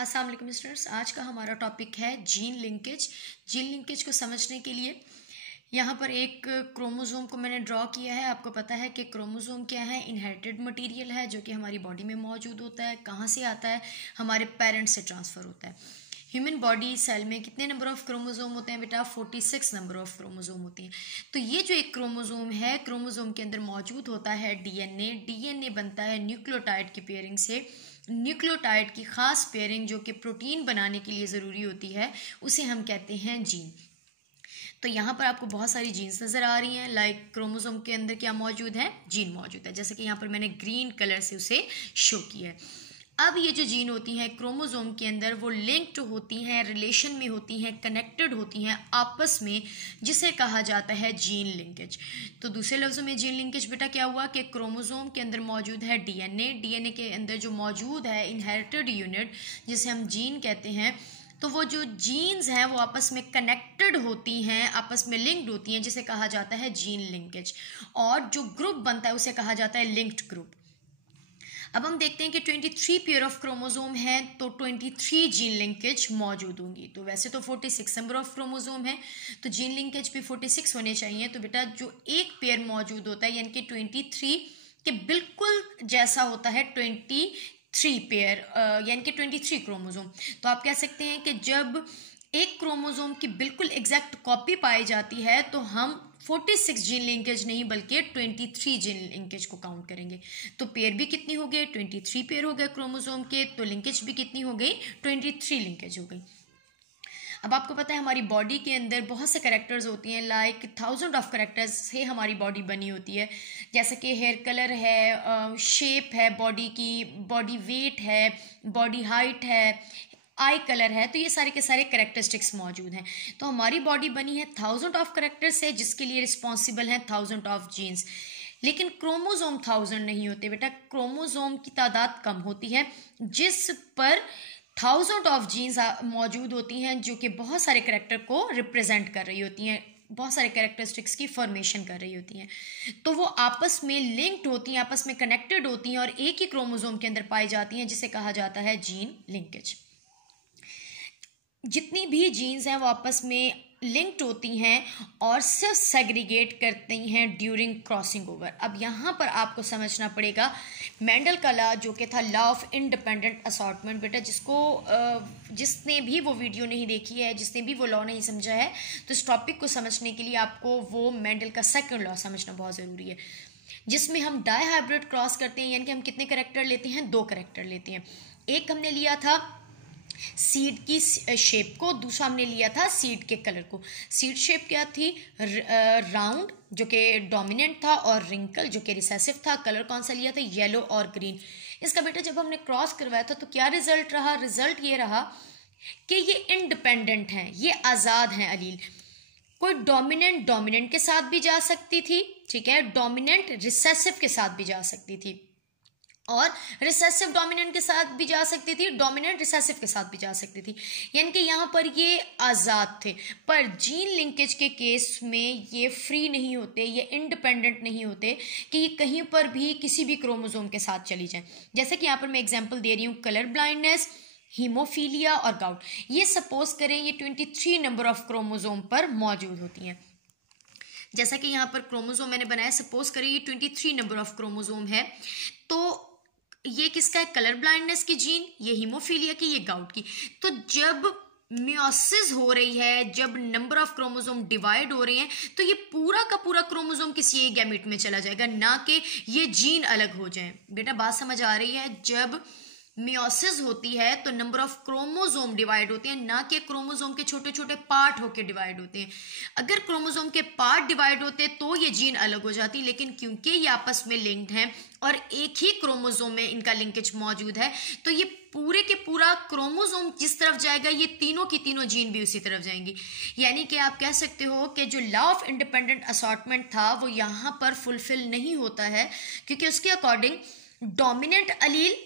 अस्सलाम वालेकुम स्टूडेंट्स, आज का हमारा टॉपिक है जीन लिंकेज। जीन लिंकेज को समझने के लिए यहाँ पर एक क्रोमोसोम को मैंने ड्रॉ किया है। आपको पता है कि क्रोमोसोम क्या है? इनहेरिटेड मटेरियल है जो कि हमारी बॉडी में मौजूद होता है। कहाँ से आता है? हमारे पेरेंट्स से ट्रांसफ़र होता है। ह्यूमन बॉडी सेल में कितने नंबर ऑफ क्रोमोसोम होते हैं बेटा? 46 नंबर ऑफ क्रोमोसोम होते हैं। तो ये जो एक क्रोमोसोम है, क्रोमोसोम के अंदर मौजूद होता है डीएनए। डीएनए बनता है न्यूक्लियोटाइड की पेयरिंग से। न्यूक्लियोटाइड की खास पेयरिंग जो कि प्रोटीन बनाने के लिए ज़रूरी होती है, उसे हम कहते हैं जीन। तो यहाँ पर आपको बहुत सारी जीन्स नज़र आ रही हैं। लाइक क्रोमोसोम के अंदर क्या मौजूद है? जीन मौजूद है। जैसे कि यहाँ पर मैंने ग्रीन कलर से उसे शो किया है। अब ये जो जीन होती हैं क्रोमोसोम के अंदर, वो लिंक्ड होती हैं, रिलेशन में होती हैं, कनेक्टेड होती हैं आपस में, जिसे कहा जाता है जीन लिंकेज। तो दूसरे लफ्ज़ों में जीन लिंकेज बेटा क्या हुआ कि क्रोमोसोम के अंदर मौजूद है डीएनए। डीएनए के अंदर जो मौजूद है इनहेरिटेड यूनिट, जिसे हम जीन कहते हैं, तो वो जो जीन्स हैं वो आपस में कनेक्टेड होती हैं, आपस में लिंक्ड होती हैं, जिसे कहा जाता है जीन लिंकेज। और जो ग्रुप बनता है उसे कहा जाता है लिंक्ड ग्रुप। अब हम देखते हैं कि 23 पेयर ऑफ क्रोमोसोम है, तो 23 जीन लिंकेज मौजूद होंगी। तो वैसे तो 46 नंबर ऑफ क्रोमोसोम है, तो जीन लिंकेज भी 46 होने चाहिए। तो बेटा जो एक पेयर मौजूद होता है, यानी कि 23 के बिल्कुल जैसा होता है 23 पेयर, यानी कि 23 क्रोमोसोम। तो आप कह सकते हैं कि जब एक क्रोमोसोम की बिल्कुल एग्जैक्ट कॉपी पाई जाती है, तो हम 46 जीन लिंकेज नहीं बल्कि 23 जीन लिंकेज को काउंट करेंगे। तो पेयर भी कितनी हो गई? 23 पेयर हो गए क्रोमोसोम के। तो लिंकेज भी कितनी हो गई? 23 लिंकेज हो गई। अब आपको पता है हमारी बॉडी के अंदर बहुत से कैरेक्टर्स होती हैं, लाइक 1000 ऑफ कैरेक्टर्स से हमारी बॉडी बनी होती है। जैसे कि हेयर कलर है, शेप है बॉडी की, बॉडी वेट है, बॉडी हाइट है, आई कलर है। तो ये सारे के सारे कैरेक्टरिस्टिक्स मौजूद हैं। तो हमारी बॉडी बनी है 1000 ऑफ कैरेक्टर्स से, जिसके लिए रिस्पॉन्सिबल हैं 1000 ऑफ जीन्स। लेकिन क्रोमोसोम 1000 नहीं होते बेटा। क्रोमोसोम की तादाद कम होती है, जिस पर 1000 ऑफ जीन्स मौजूद होती हैं, जो कि बहुत सारे कैरेक्टर को रिप्रेजेंट कर रही होती हैं, बहुत सारे कैरेक्टरिस्टिक्स की फॉर्मेशन कर रही होती हैं। तो वो आपस में लिंक्ड होती हैं, आपस में कनेक्टेड होती हैं और एक ही क्रोमोसोम के अंदर पाई जाती हैं, जिसे कहा जाता है जीन लिंकेज। जितनी भी जीन्स हैं वो आपस में लिंक्ड होती हैं और सिर्फ सेग्रीगेट करती हैं ड्यूरिंग क्रॉसिंग ओवर। अब यहाँ पर आपको समझना पड़ेगा मेंडल का लॉ, जो कि था लॉ ऑफ इंडिपेंडेंट असॉर्टमेंट। बेटा जिसने भी वो वीडियो नहीं देखी है, जिसने भी वो लॉ नहीं समझा है, तो इस टॉपिक को समझने के लिए आपको वो मेंडल का सेकंड लॉ समझना बहुत ज़रूरी है, जिसमें हम डाई हाइब्रिड क्रॉस करते हैं। यानी कि हम कितने करेक्टर लेते हैं? 2 करेक्टर लेते हैं। एक हमने लिया था सीड की शेप को, दूसरा हमने लिया था सीड के कलर को। सीड शेप क्या थी? राउंड, जो कि डोमिनेंट था, और रिंकल जो कि रिसेसिव था। कलर कौन सा लिया था? येलो और ग्रीन। इसका बेटा जब हमने क्रॉस करवाया था तो क्या रिजल्ट रहा? रिजल्ट ये रहा कि ये इंडिपेंडेंट हैं, ये आज़ाद हैं अलील। कोई डोमिनेंट के साथ भी जा सकती थी, ठीक है, डोमिनेंट रिसेसिव के साथ भी जा सकती थी, और रिसेसिव डोमिनेंट के साथ भी जा सकती थी, डोमिनेंट रिसेसिव के साथ भी जा सकती थी। यानी कि यहाँ पर ये आज़ाद थे। पर जीन लिंकेज के केस में ये फ्री नहीं होते, ये इंडिपेंडेंट नहीं होते कि ये कहीं पर भी किसी भी क्रोमोसोम के साथ चली जाएं। जैसे कि यहाँ पर मैं एग्जाम्पल दे रही हूँ, कलर ब्लाइंडनेस, हीमोफीलिया और गाउट। ये सपोज करें ये 23 नंबर ऑफ क्रोमोसोम पर मौजूद होती हैं। जैसा कि यहाँ पर क्रोमोसोम मैंने बनाया, सपोज करें ये 23 नंबर ऑफ क्रोमोसोम है, तो ये किसका है? कलर ब्लाइंडनेस की जीन, ये हीमोफीलिया की, ये गाउट की। तो जब मियोसिस हो रही है, जब नंबर ऑफ क्रोमोसोम डिवाइड हो रहे हैं, तो ये पूरा का पूरा क्रोमोसोम किसी एक गैमेट में चला जाएगा, ना कि ये जीन अलग हो जाए। बेटा बात समझ आ रही है? जब मियोसिस होती है तो नंबर ऑफ क्रोमोसोम डिवाइड होते हैं, ना कि क्रोमोसोम के छोटे छोटे पार्ट होके डिवाइड होते हैं। अगर क्रोमोसोम के पार्ट डिवाइड होते तो ये जीन अलग हो जाती, लेकिन क्योंकि ये आपस में लिंक्ड हैं और एक ही क्रोमोसोम में इनका लिंकेज मौजूद है, तो ये पूरे के पूरा क्रोमोसोम जिस तरफ जाएगा, ये तीनों की तीनों जीन भी उसी तरफ जाएंगी। यानी कि आप कह सकते हो कि जो लॉ ऑफ इंडिपेंडेंट असॉर्टमेंट था वो यहाँ पर फुलफिल नहीं होता है, क्योंकि उसके अकॉर्डिंग डोमिनेंट अलील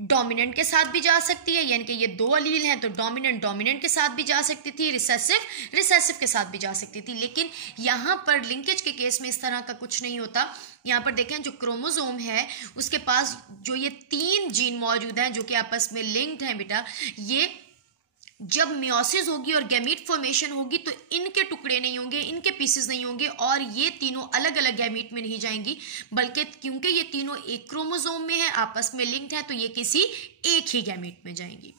डोमिनेंट के साथ भी जा सकती है, यानी कि ये दो अलील हैं तो डोमिनेंट के साथ भी जा सकती थी, रिसेसिव के साथ भी जा सकती थी। लेकिन यहाँ पर लिंकेज के केस में इस तरह का कुछ नहीं होता। यहाँ पर देखें जो क्रोमोसोम है उसके पास जो ये 3 जीन मौजूद हैं जो कि आपस में लिंक्ड हैं बेटा, ये जब मियोसिस होगी और गैमीट फॉर्मेशन होगी तो इनके टुकड़े नहीं होंगे, इनके पीसेस नहीं होंगे और ये तीनों अलग अलग गैमीट में नहीं जाएंगी, बल्कि क्योंकि ये तीनों एक क्रोमोसोम में है, आपस में लिंक्ड है, तो ये किसी एक ही गैमीट में जाएंगी।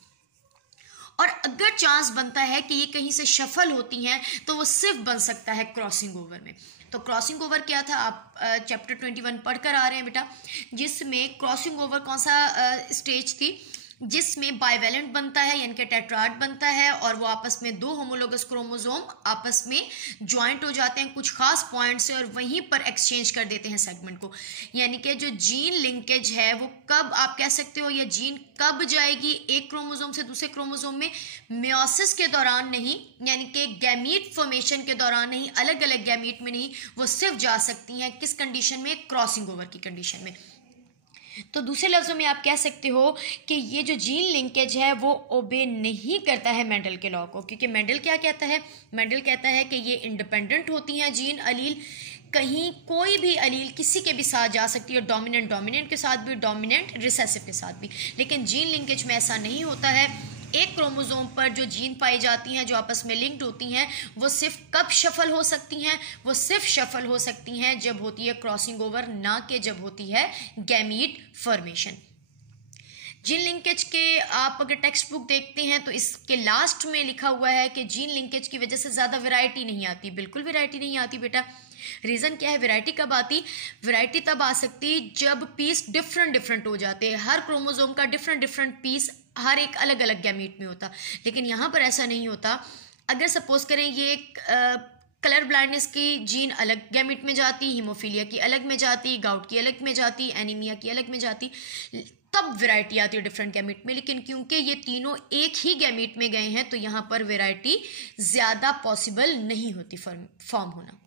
और अगर चांस बनता है कि ये कहीं से शफल होती हैं तो वो सिर्फ बन सकता है क्रॉसिंग ओवर में। तो क्रॉसिंग ओवर क्या था, आप चैप्टर 21 पढ़कर आ रहे हैं बेटा, जिसमें क्रॉसिंग ओवर कौन सा स्टेज थी, जिसमें बाइवेलेंट बनता है यानी कि टेट्राड बनता है और वो आपस में 2 होमोलोगस क्रोमोसोम आपस में ज्वाइंट हो जाते हैं कुछ खास पॉइंट से और वहीं पर एक्सचेंज कर देते हैं सेगमेंट को। यानी कि जो जीन लिंकेज है वो कब आप कह सकते हो, या जीन कब जाएगी एक क्रोमोसोम से दूसरे क्रोमोसोम में, मियोसिस के दौरान नहीं, यानी कि गैमीट फॉर्मेशन के दौरान नहीं, अलग अलग गैमीट में नहीं, वो सिर्फ जा सकती हैं किस कंडीशन में, क्रॉसिंग ओवर की कंडीशन में। तो दूसरे लफ्जों में आप कह सकते हो कि ये जो जीन लिंकेज है वो ओबे नहीं करता है मेंडल के लॉ को, क्योंकि मेंडल क्या कहता है, मेंडल कहता है कि ये इंडिपेंडेंट होती हैं जीन अलील, कहीं कोई भी अलील किसी के भी साथ जा सकती है, डोमिनेंट के साथ भी, डोमिनेंट रिसेसिव के साथ भी। लेकिन जीन लिंकेज में ऐसा नहीं होता है। एक क्रोमोसोम पर जो जीन पाई जाती हैं जो आपस में लिंक्ड होती हैं वो सिर्फ कब शफल हो सकती हैं, वो सिर्फ शफल हो सकती हैं जब होती है क्रॉसिंग ओवर, ना कि जब होती है गैमीट फॉर्मेशन। जीन लिंकेज के आप अगर टेक्स्ट बुक देखते हैं तो इसके लास्ट में लिखा हुआ है कि जीन लिंकेज की वजह से ज़्यादा वैरायटी नहीं आती। बिल्कुल वैरायटी नहीं आती बेटा। रीज़न क्या है, वैरायटी कब आती, वैरायटी तब आ सकती जब पीस डिफरेंट हो जाते हैं, हर क्रोमोसोम का डिफरेंट पीस हर एक अलग अलग गैमीट में होता। लेकिन यहाँ पर ऐसा नहीं होता। अगर सपोज करें ये कलर ब्लाइंडनेस की जीन अलग गैमीट में जाती, हीमोफीलिया की अलग में जाती, गाउट की अलग में जाती, एनीमिया की अलग में जाती, तब वैरायटी आती है डिफरेंट गैमीट में। लेकिन क्योंकि ये तीनों एक ही गैमीट में गए हैं तो यहाँ पर वैरायटी ज़्यादा पॉसिबल नहीं होती फॉर्म होना।